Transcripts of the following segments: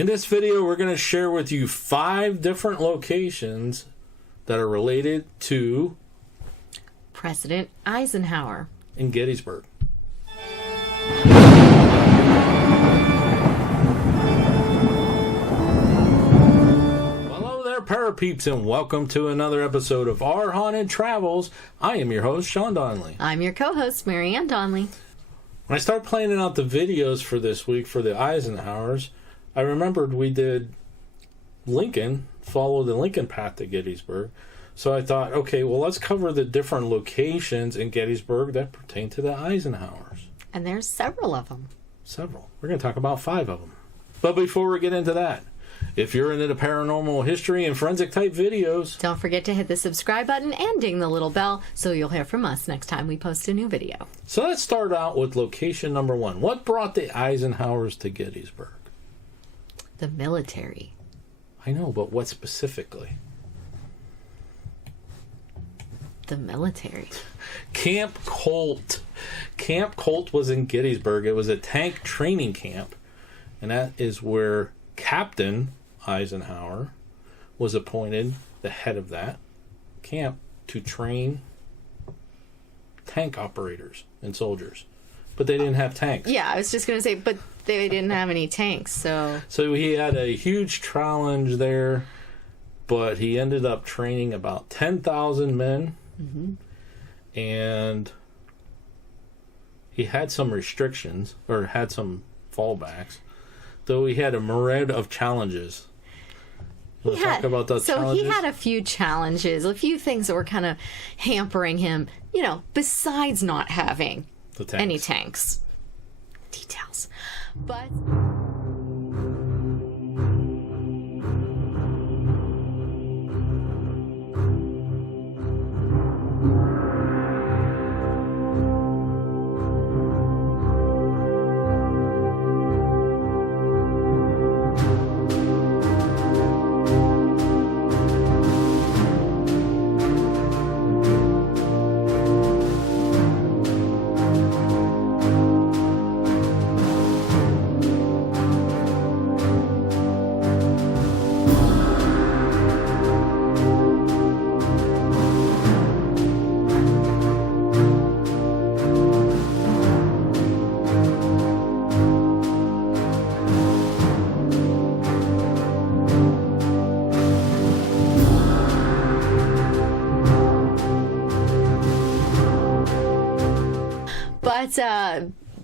In this video, we're going to share with you 5 different locations that are related to President Eisenhower in Gettysburg. Hello there, Parapeeps, and welcome to another episode of Our Haunted Travels. I am your host, Sean Donnelly. I'm your co-host, Marianne Donnelly. When I started planning out the videos for this week for the Eisenhowers, I remembered we did Lincoln, follow the Lincoln path to Gettysburg. So I thought, okay, well, let's cover the different locations in Gettysburg that pertain to the Eisenhowers. And there's several of them. Several. We're going to talk about 5 of them. But before we get into that, if you're into the paranormal history and forensic type videos, don't forget to hit the subscribe button and ding the little bell so you'll hear from us next time we post a new video. So let's start out with location number 1. What brought the Eisenhowers to Gettysburg? The military. I know, but what specifically? The military. Camp Colt. Camp Colt was in Gettysburg. It was a tank training camp, and that is where Captain Eisenhower was appointed the head of that camp to train tank operators and soldiers. But they didn't have tanks. Yeah, I was just going to say, but they didn't have any tanks, so... So he had a huge challenge there, but he ended up training about 10,000 men, and he had some restrictions, or had some fallbacks, though he had a myriad of challenges. We'll talk about those challenges. He had a few challenges, a few things that were kind of hampering him, you know, besides not having any tanks. Details. But...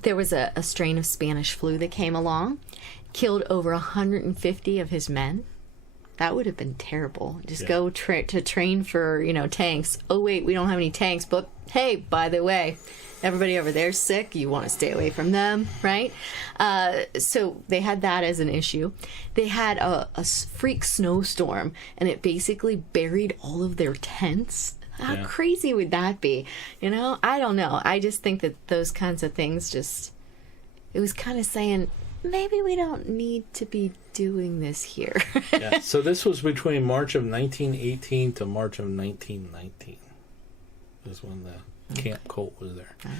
there was a strain of Spanish flu that came along, killed over 150 of his men. That would have been terrible. Just go to train for, tanks. Oh, wait, we don't have any tanks, but hey, by the way, everybody over there's sick. You want to stay away from them, right? So they had that as an issue. They had a freak snowstorm, and it basically buried all of their tents. How crazy would that be? I don't know. I just think that those kinds of things it was kind of saying, maybe we don't need to be doing this here. Yeah, so this was between March of 1918 to March of 1919 is when the Camp Colt was there. Right.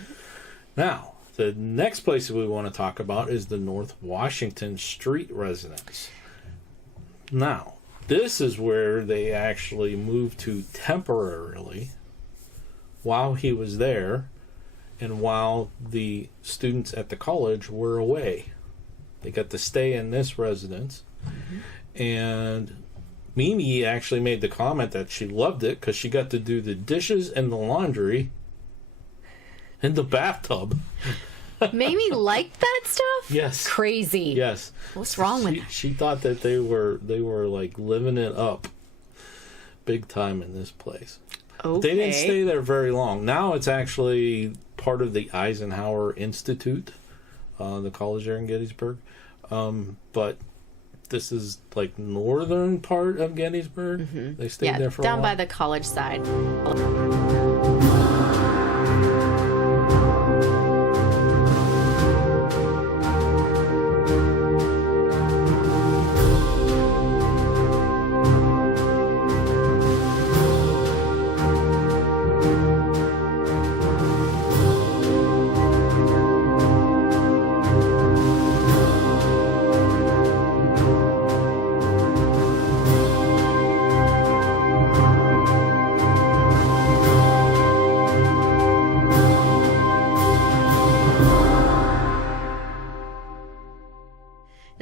Now, the next place we want to talk about is the North Washington Street residence. Now, this is where they actually moved to temporarily while he was there and while the students at the college were away. They got to stay in this residence. And Mimi actually made the comment that she loved it because she got to do the dishes and the laundry in the bathtub. Mamie liked that stuff? Yes. Crazy. Yes. What's wrong with that? She thought that they were like living it up big time in this place. Okay. They didn't stay there very long. Now it's actually part of the Eisenhower Institute, the college there in Gettysburg. But this is like northern part of Gettysburg. They stayed there for a while. Down by the college side.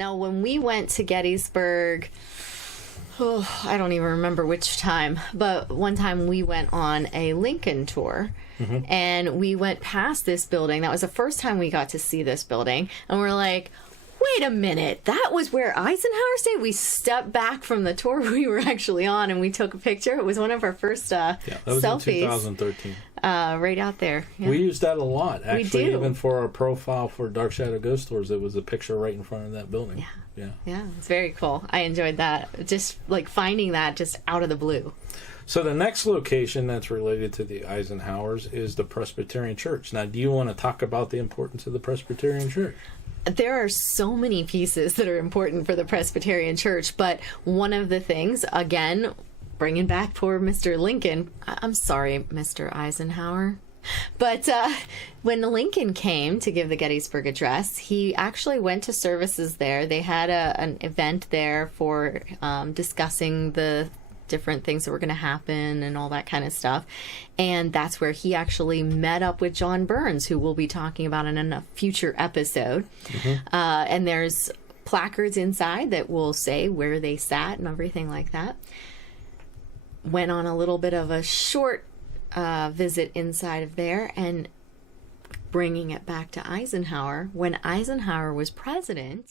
Now, when we went to Gettysburg, I don't even remember which time, but one time we went on a Lincoln tour. And we went past this building. That was the first time we got to see this building. And we're like, wait a minute, that was where Eisenhower stayed? We stepped back from the tour we were actually on and we took a picture. It was one of our first that was selfies. in 2013. Right out there. Yeah. We used that a lot, actually. We do. Even for our profile for Dark Shadow Ghost Tours, it was a picture right in front of that building. Yeah, it's very cool. I enjoyed that. Just like finding that just out of the blue. So the next location that's related to the Eisenhowers is the Presbyterian Church. Now, do you want to talk about the importance of the Presbyterian Church? There are so many pieces that are important for the Presbyterian Church, but one of the things, again, bringing back poor Mr. Lincoln, I'm sorry, Mr. Eisenhower, but when Lincoln came to give the Gettysburg Address, he actually went to services there. They had an event there for discussing the different things that were going to happen and all that kind of stuff. And that's where he actually met up with John Burns, who we'll be talking about in a future episode. And there's placards inside that will say where they sat and everything like that. Went on a little bit of a short visit inside of there, and bringing it back to Eisenhower. When Eisenhower was president,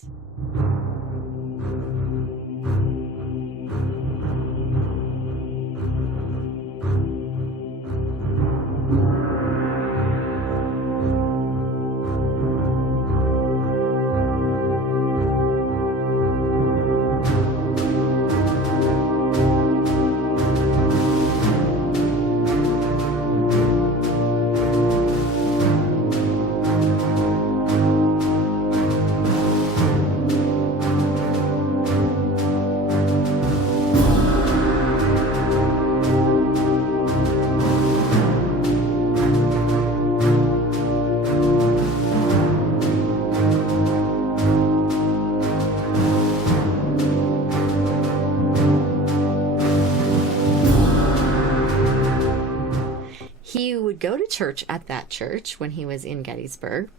he would go to church at that church when he was in Gettysburg,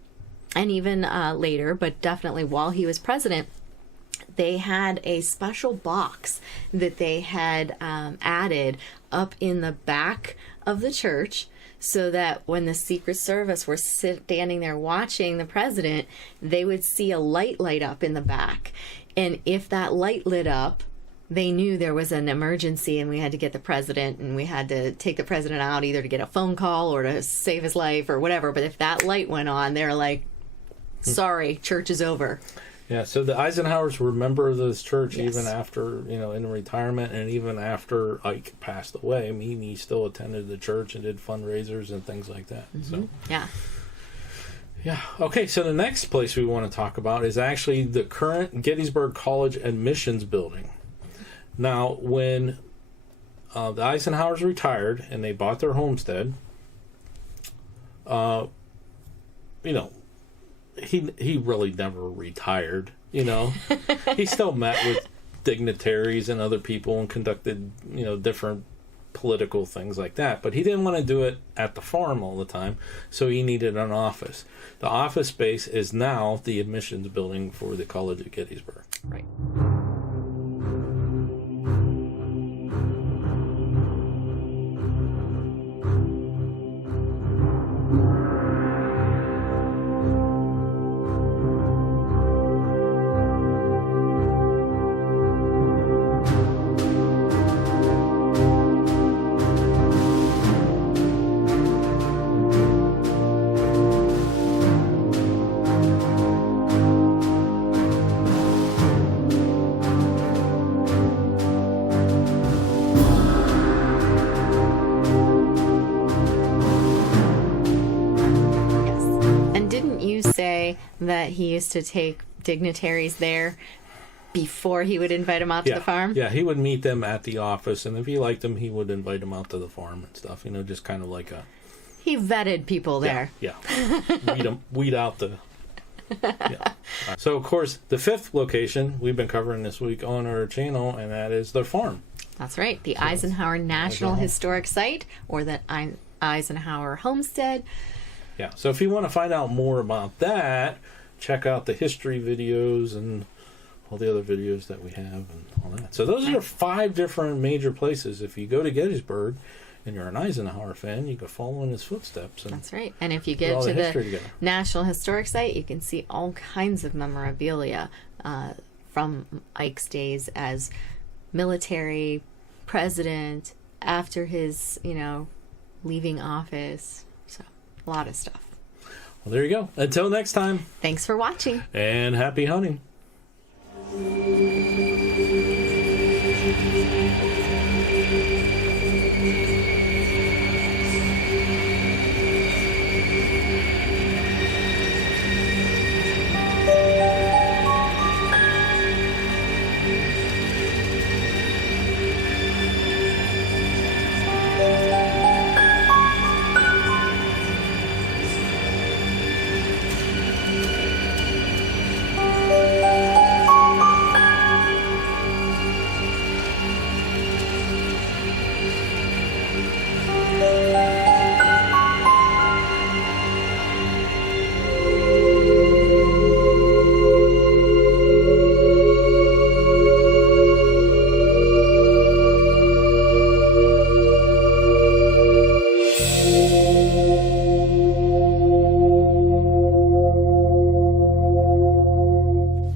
and even later, but definitely while he was president. They had a special box that they had added up in the back of the church, so that when the Secret Service were standing there watching the president, they would see a light up in the back. And if that light lit up, they knew there was an emergency and we had to get the president, and we had to take the president out either to get a phone call or to save his life or whatever. But if that light went on, they're like, sorry, church is over. Yeah, so the Eisenhowers were a member of this church Yes. even after, in retirement, and even after Ike passed away. I mean, he still attended the church and did fundraisers and things like that. So, Yeah. Okay, so the next place we want to talk about is actually the current Gettysburg College admissions building. Now, when the Eisenhowers retired and they bought their homestead, he really never retired, He still met with dignitaries and other people and conducted, different political things like that. But he didn't want to do it at the farm all the time, so he needed an office. The office space is now the admissions building for the College of Gettysburg. Right. That he used to take dignitaries there before he would invite them out to the farm? Yeah, he would meet them at the office, and if he liked them, he would invite them out to the farm and stuff, just kind of like a... He vetted people there. Yeah. Weed out the... Yeah. So, of course, the fifth location we've been covering this week on our channel, and that is the farm. That's right. The Eisenhower National Historic Site, or the Eisenhower Homestead. Yeah, so if you want to find out more about that, check out the history videos and all the other videos that we have and all that. So those are 5 different major places. If you go to Gettysburg and you're an Eisenhower fan, you can follow in his footsteps. And that's right. And if you get to the National Historic Site, you can see all kinds of memorabilia from Ike's days as military president, after his, leaving office. So, a lot of stuff. Well, there you go. Until next time. Thanks for watching. And happy hunting.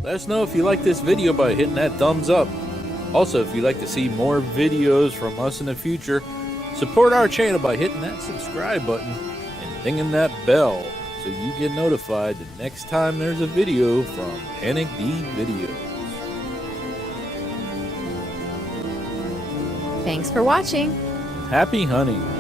Let us know if you like this video by hitting that thumbs up. Also, if you'd like to see more videos from us in the future, support our channel by hitting that subscribe button and dinging that bell so you get notified the next time there's a video from Panic D Videos. Thanks for watching. Happy hunting.